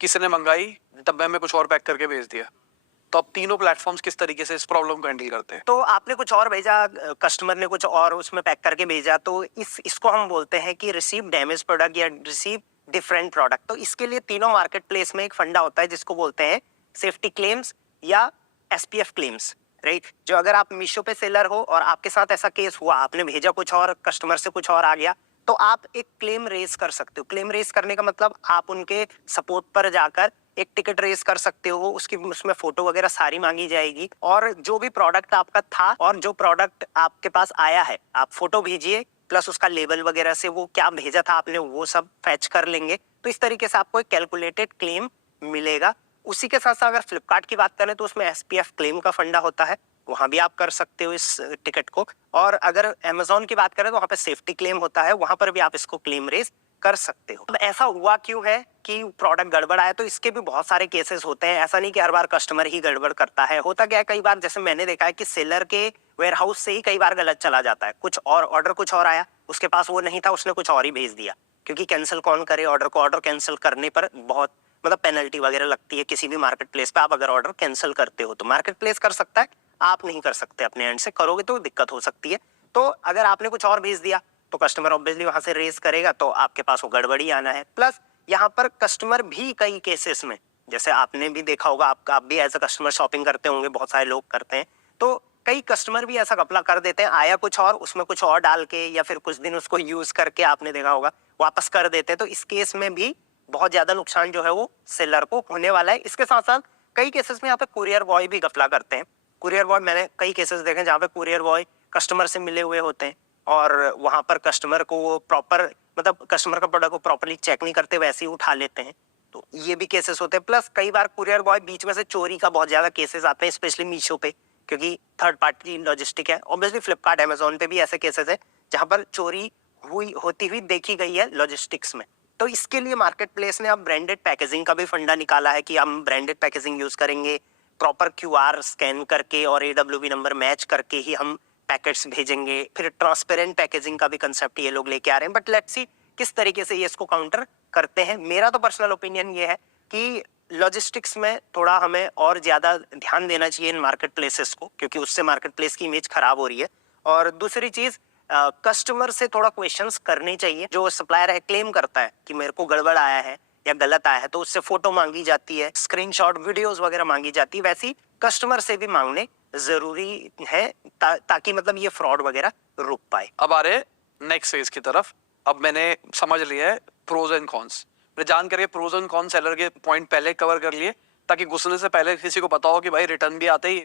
किसी ने मंगाई, डब्बे में कुछ और पैक करके भेज दिया। तो अब तीनों प्लेटफॉर्म्स किस तरीके से इस प्रॉब्लम को हैंडल करते हैं? तो आपने कुछ और भेजा, कस्टमर ने कुछ और उसमें पैक करके भेजा, तो इसको हम बोलते हैं कि रिसीव डैमेज प्रोडक्ट या रिसीव डिफरेंट प्रोडक्ट। तो इसके लिए तीनों मार्केट प्लेस में एक फंडा होता है जिसको बोलते हैं सेफ्टी क्लेम्स या एसपीएफ क्लेम्स, राइट। जो अगर आप मीशो पे सेलर हो और आपके साथ ऐसा केस हुआ, आपने भेजा कुछ और, कस्टमर से कुछ और आ गया, तो आप एक क्लेम रेज कर सकते हो। क्लेम रेज करने का मतलब आप उनके सपोर्ट पर जाकर एक टिकट रेस कर सकते हो, उसकी उसमें फोटो वगैरह सारी मांगी जाएगी, और जो भी प्रोडक्ट आपका था और जो प्रोडक्ट आपके पास आया है, आप फोटो भेजिए प्लस उसका लेबल वगैरह से वो क्या भेजा था आपने वो सब फैच कर लेंगे। तो इस तरीके से आपको एक कैलकुलेटेड क्लेम मिलेगा। उसी के साथ साथ अगर फ्लिपकार्ट की बात करें तो उसमें एसपीएफ क्लेम का फंडा होता है, वहां भी आप कर सकते हो इस टिकट को। और अगर अमेजोन की बात करें तो वहां पे सेफ्टी क्लेम होता है, वहां पर भी आप इसको क्लेम रेस कर सकते हो। अब ऐसा हुआ क्यों है कि प्रोडक्ट गड़बड़ आया, तो इसके भी बहुत सारे केसेस होते हैं। ऐसा नहीं कि हर बार कस्टमर ही गड़बड़ करता है। होता क्या है, कई बार जैसे मैंने देखा है कि सेलर के वेयरहाउस से ही कई बार गलत चला जाता है। कुछ और ऑर्डर कुछ और आया, उसके पास वो नहीं था, उसने कुछ और ही भेज दिया। क्योंकि कैंसिल कौन करे ऑर्डर को? ऑर्डर कैंसिल करने पर बहुत मतलब पेनल्टी वगैरह लगती है किसी भी मार्केट प्लेस पे। आप अगर ऑर्डर कैंसिल करते हो तो मार्केट प्लेस कर सकता है, आप नहीं कर सकते अपने एंड से। करोगे तो दिक्कत हो सकती है। तो अगर आपने कुछ और भेज दिया तो कस्टमर ऑब्वियसली वहां से रेस करेगा, तो आपके पास वो गड़बड़ी आना है। प्लस यहाँ पर कस्टमर भी कई केसेस में, जैसे आपने भी देखा होगा, आप भी एज अ कस्टमर शॉपिंग करते होंगे, बहुत सारे लोग करते हैं, तो कई कस्टमर भी ऐसा घपला कर देते हैं, आया कुछ और उसमें कुछ और डाल के या फिर कुछ दिन उसको यूज करके, आपने देखा होगा, वापस कर देते हैं। तो इस केस में भी बहुत ज्यादा नुकसान जो है वो सेलर को होने वाला है। इसके साथ साथ कई केसेस में यहाँ पे कुरियर बॉय भी घपला करते हैं। कुरियर बॉय, मैंने कई केसेस देखे जहाँ पे कुरियर बॉय कस्टमर से मिले हुए होते हैं और वहां पर कस्टमर को वो प्रॉपर मतलब कस्टमर का प्रोडक्ट को प्रॉपरली चेक नहीं करते, वैसे ही उठा लेते हैं। तो ये भी केसेस होते हैं। प्लस कई बार कुरियर बॉय बीच में से चोरी का बहुत ज्यादा केसेस आते हैं, स्पेशली मीशो पे, क्योंकि थर्ड पार्टी लॉजिस्टिक है। ऑब्वियसली फ्लिपकार्ट अमेजोन पे भी ऐसे केसेस है जहां पर चोरी हुई होती हुई देखी गई है लॉजिस्टिक्स में। तो इसके लिए मार्केट प्लेस ने अब ब्रांडेड पैकेजिंग का भी फंडा निकाला है कि हम ब्रांडेड पैकेजिंग यूज करेंगे, प्रॉपर क्यूआर स्कैन करके और एडब्ल्यूबी नंबर मैच करके ही हम पैकेट्स भेजेंगे। फिर ट्रांसपेरेंट पैकेजिंग का भी कंसेप्ट ये लोग लेके आ रहे हैं। बट लेट्स सी किस तरीके से ये इसको काउंटर करते हैं। मेरा तो पर्सनल ओपिनियन ये है कि लॉजिस्टिक्स में थोड़ा हमें और ज्यादा ध्यान देना चाहिए इन मार्केट प्लेसेस को, क्योंकि उससे मार्केट प्लेस की इमेज खराब हो रही है। और दूसरी चीज, कस्टमर से थोड़ा क्वेश्चंस करने चाहिए। जो सप्लायर है क्लेम करता है कि मेरे को गड़बड़ आया है या गलत आया है, तो उससे फोटो मांगी जाती है, स्क्रीनशॉट वीडियोस वगैरह मांगी जाती है। वैसी कस्टमर से भी मांगने जरूरी है ताकि मतलब ये फ्रॉड वगैरह रुक पाए। अब आ रहे नेक्स्ट फेज की तरफ। अब मैंने समझ लिया है प्रोज एंड कॉन्स, मैंने जान करके प्रोज एंड कॉन्स सेलर के पॉइंट पहले कवर कर लिए, ताकि घुसने से पहले किसी को पता हो कि भाई रिटर्न भी आते ही